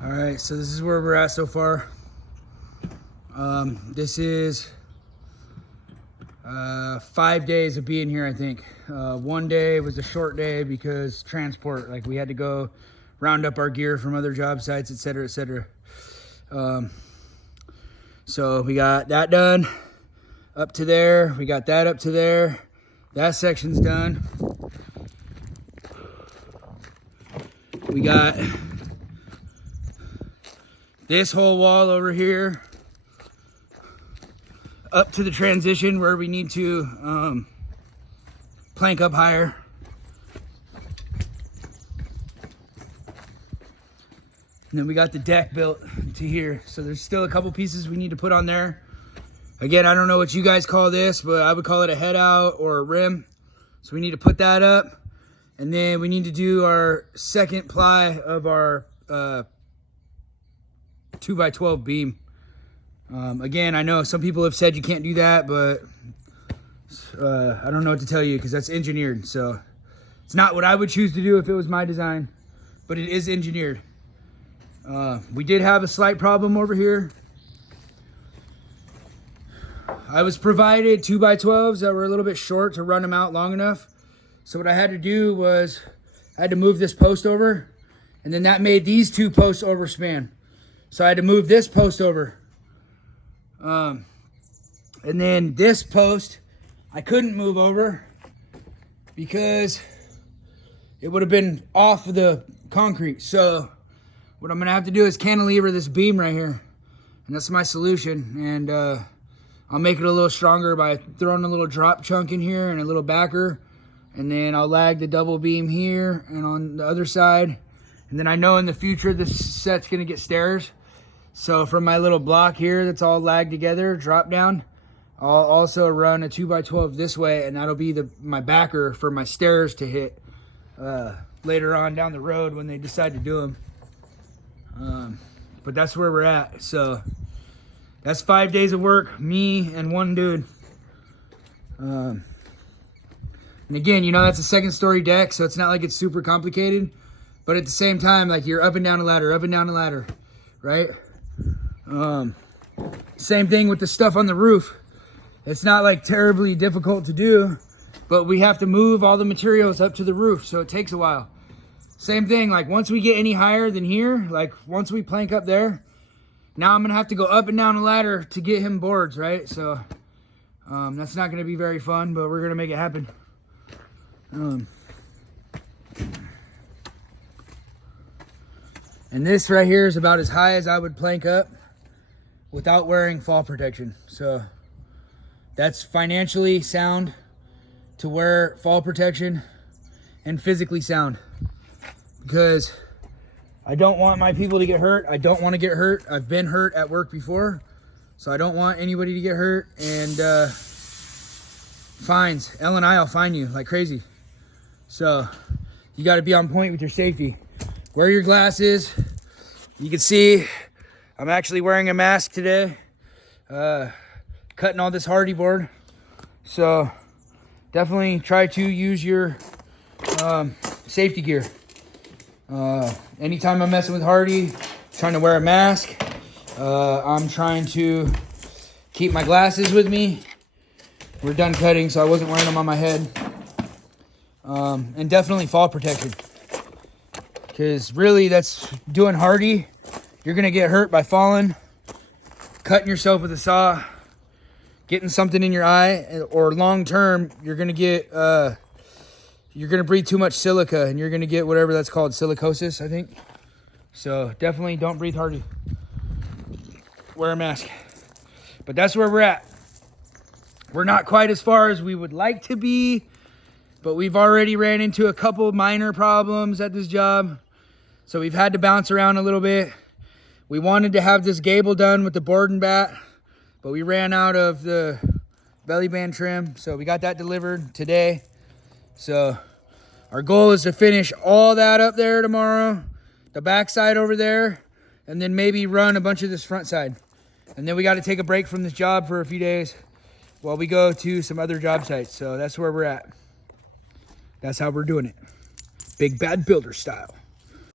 All right, so this is where we're at so far. This is 5 days of being here, I think. One day was a short day because transport, like we had to go round up our gear from other job sites, etc., etc. So we got that done up to there. We got that up to there. That section's done. We got this whole wall over here up to the transition where we need to plank up higher. And then we got the deck built to here. So there's still a couple pieces we need to put on there. Again, I don't know what you guys call this, but I would call it a head out or a rim. So we need to put that up. And then we need to do our second ply of our 2x12 beam. Again, I know some people have said you can't do that, but I don't know what to tell you because that's engineered. So it's not what I would choose to do if it was my design, but it is engineered. We did have a slight problem over here. I was provided 2x12s that were a little bit short to run them out long enough. So what I had to do was I had to move this post over, and then that made these two posts overspan. So I had to move this post over. And then this post I couldn't move over because it would have been off of the concrete. So what I'm gonna have to do is cantilever this beam right here, and that's my solution. And I'll make it a little stronger by throwing a little drop chunk in here and a little backer, and then I'll lag the double beam here and on the other side. And then I know in the future this set's gonna get stairs, so from my little block here that's all lagged together, drop down, I'll also run a 2x12 this way, and that'll be my backer for my stairs to hit later on down the road when they decide to do them. But that's where we're at. So that's 5 days of work, me and one dude. And again, you know, that's a second story deck, so it's not like it's super complicated, but at the same time, like you're up and down a ladder, right? Same thing with the stuff on the roof. It's not like terribly difficult to do, but we have to move all the materials up to the roof, so it takes a while. Same thing, like once we get any higher than here, like once we plank up there, now I'm gonna have to go up and down a ladder to get him boards, right? So that's not gonna be very fun, but we're gonna make it happen. And this right here is about as high as I would plank up without wearing fall protection. So that's financially sound to wear fall protection and physically sound, because I don't want my people to get hurt. I don't want to get hurt. I've been hurt at work before, so I don't want anybody to get hurt. And fines, L&I will fine you like crazy. So you got to be on point with your safety. Wear your glasses. You can see I'm actually wearing a mask today, cutting all this hardy board. So definitely try to use your safety gear. Anytime I'm messing with hardy, trying to wear a mask, I'm trying to keep my glasses with me. We're done cutting, so I wasn't wearing them on my head. And definitely fall protection, because really that's doing hardy. You're gonna get hurt by falling, cutting yourself with a saw, getting something in your eye, or long term you're gonna get you're gonna breathe too much silica and you're gonna get whatever that's called, silicosis, I think. So definitely don't breathe hardy. Wear a mask. But that's where we're at. We're not quite as far as we would like to be, but we've already ran into a couple minor problems at this job. So we've had to bounce around a little bit. We wanted to have this gable done with the board and bat, but we ran out of the belly band trim. So we got that delivered today. So our goal is to finish all that up there tomorrow, the back side over there, and then maybe run a bunch of this front side. And then we got to take a break from this job for a few days while we go to some other job sites. So that's where we're at. That's how we're doing it. Big Bad Builder style.